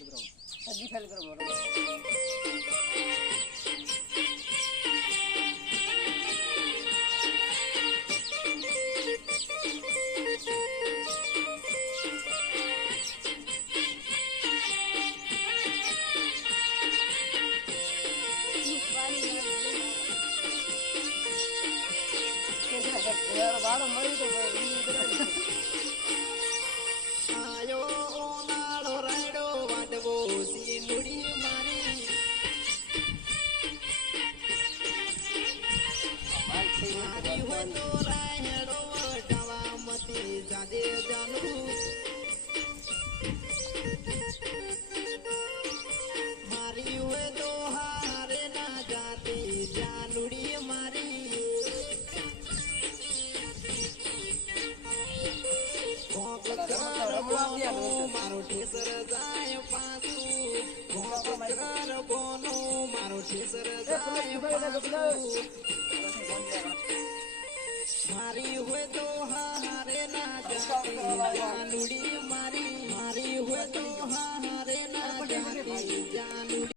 સજી ખાલી કરો બરોબર વાળો મળી તો આયો ઓ મારો રાયડો વાડવો સીનુડી મારી મારી હોય તો રાયડો વટાવા મતી જાદે જાનું મારી હોય તો હારે ના જાતે જાનુડી મારી મારો ઠેસર જાય પાછું મારો ઠેસર જાય પાછું મારી હોય તો હારે ના જાતી જાનુડી